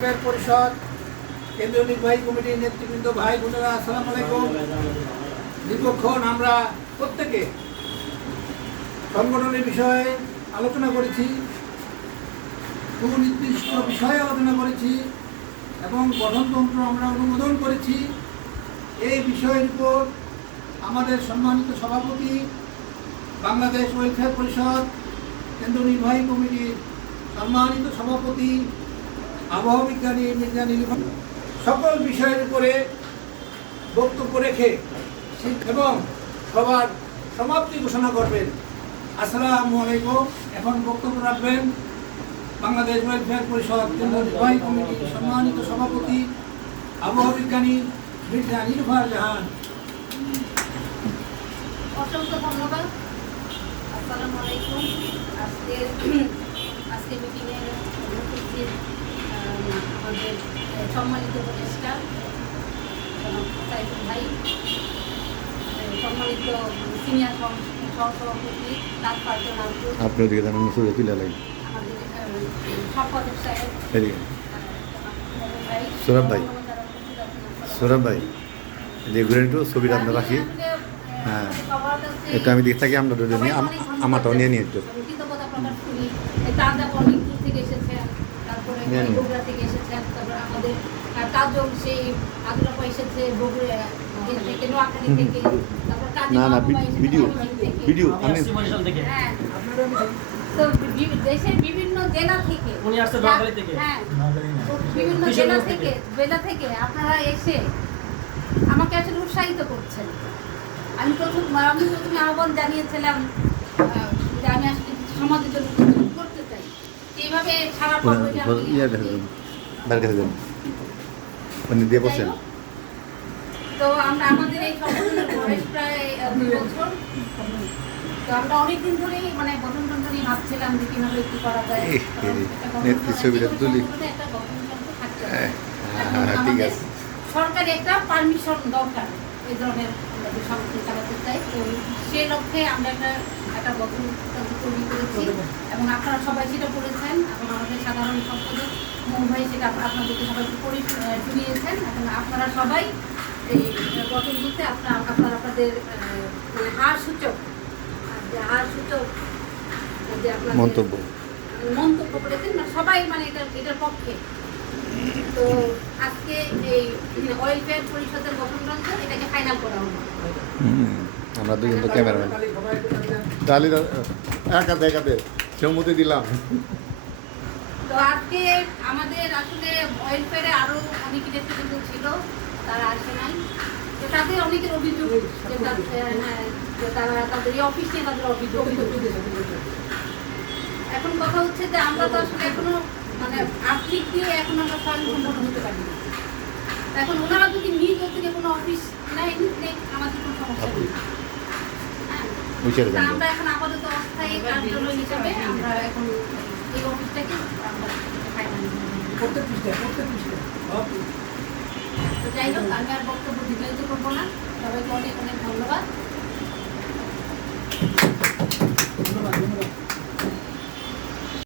পরিষদ কেন্দ্রীয় নির্বাহী কমিটির নেতৃবৃন্দ, ভাই বোনেরা, আসসালামু আলাইকুম। দীর্ঘক্ষণ আমরা প্রত্যেকে সংগঠনের বিষয়ে আলোচনা করেছি, সুনির্দিষ্ট বিষয়ে আলোচনা করেছি এবং গঠনতন্ত্র আমরা অনুমোদন করেছি। এই বিষয়ের উপর আমাদের সম্মানিত সভাপতি, বাংলাদেশ ওয়েলফেয়ার পরিষদ কেন্দ্রীয় নির্বাহী কমিটির সম্মানিত সভাপতি আবহাওয়া বিজ্ঞানী মির্জা নীলিমা সকল বিষয়ের উপরে বক্তব্য রেখে এবং সবার সমাপ্তি ঘোষণা করবেন। আসসালামু আলাইকুম। এখন বক্তব্য রাখবেন বাংলাদেশ ওয়েলফেয়ার পরিষদ কেন্দ্রীয় নির্বাহী কমিটির সম্মানিত সভাপতি আবহাওয়া বিজ্ঞানী মির্জা নীলিমা জাহান। অসংখ্য ধন্যবাদ। আসসালামু আলাইকুম। আজকে মিটিংয়ে উপস্থিত আমাদের সম্মানিত উপদেষ্টা সাইফুল ভাই, সম্মানিত সিনিয়র সহসভাপতি তার পাঁচজন আপনি ওদিকে জানান সুরে তুলে লাগে আমাদের সম্পাদক সাহেব সৌরভ ভাই যে ঘুরে একটু ছবিটা আমরা রাখি। হ্যাঁ, এটা আমি দেখে থাকি, আমরা নিয়ে আমারটাও নিয়ে নিয়ে একটু কৃতজ্ঞতা প্রকাশ করি। তাজা অনেক দূর থেকে এসেছেন, তারপরে বগুড়া থেকে এসেছেন, তারপরে আমাদের তাজল সেই আদুরাপা এসেছে বগুড়া থেকে, নোয়াখালী থেকে, তারপর ভিডিও আমি হ্যাঁ, তো দেশের বিভিন্ন জেলা থেকে হ্যাঁ বিভিন্ন জেলা থেকে আপনারা এসে আমাকে আসলে উৎসাহিত করছেন। আমি প্রথমে আহ্বান জানিয়েছিলাম যে আমি আসলে সমাজের জন্য করতে চাই, এইভাবে সারা তো আমরা আমাদের এই সংগঠনের বয়স প্রায় 2 বছর। তো আমরা অনেকদিন ধরেই মানে গঠনতন্ত্র নিয়ে ভাবছিলাম যে কিভাবে কি করা যায়। সরকারি একটা পারমিশন দরকার এই ধরনের সংগঠন চালাতে চাই। তো সে লক্ষ্যে আমরা একটা গঠনতন্ত্র তৈরি করেছি এবং আপনারা সবাই সেটা করেছেন এবং আমাদের সাধারণ সম্পাদক মৌ ভাই সেটা আপনাদেরকে সবাইকে শুনিয়েছেন। এখন আপনারা সবাই এই গঠন করতে আপনারা আপনাদের মানে হার সূচক যে মন্তব্য করেছেন, মানে সবাই মানে এটার পক্ষে। তো আজকে এই ওয়েলফেয়ার পরিষদের গঠনতন্ত্র এটাকে ফাইনাল করা হলো। আমরা দুজন তো ক্যামেরাম্যান তাহলে একাতে সম্মতি দিলাম। তো আজকে আমাদের আসলে ওয়েলফেয়ারে আরো অনেকে নেতৃবৃন্দ ছিল, তারা আসে নাই। তো তাদের অনেকের অভিযোগ যে তারা তাদের এই অফিস নিয়ে তাদের অভিযোগ। এখন কথা হচ্ছে যে আমরা তো আসলে এখনো মানে আর্থিক দিয়ে এখন আমরা স্বয়ংসম্পূর্ণ হতে পারি না। এখন ওনারা যদি নিজ থেকে কোনো অফিস নেয় আমাদের কোনো সমস্যা নেই। আমরা এখন আপাতত অস্থায়ী কার্যালয় হিসাবে আমরা এখন এই অফিসটাকে আমরা যাই হোক, আমি আর বক্তব্য দীর্ঘায়িত করবো না। সবাইকে অনেক অনেক ধন্যবাদ।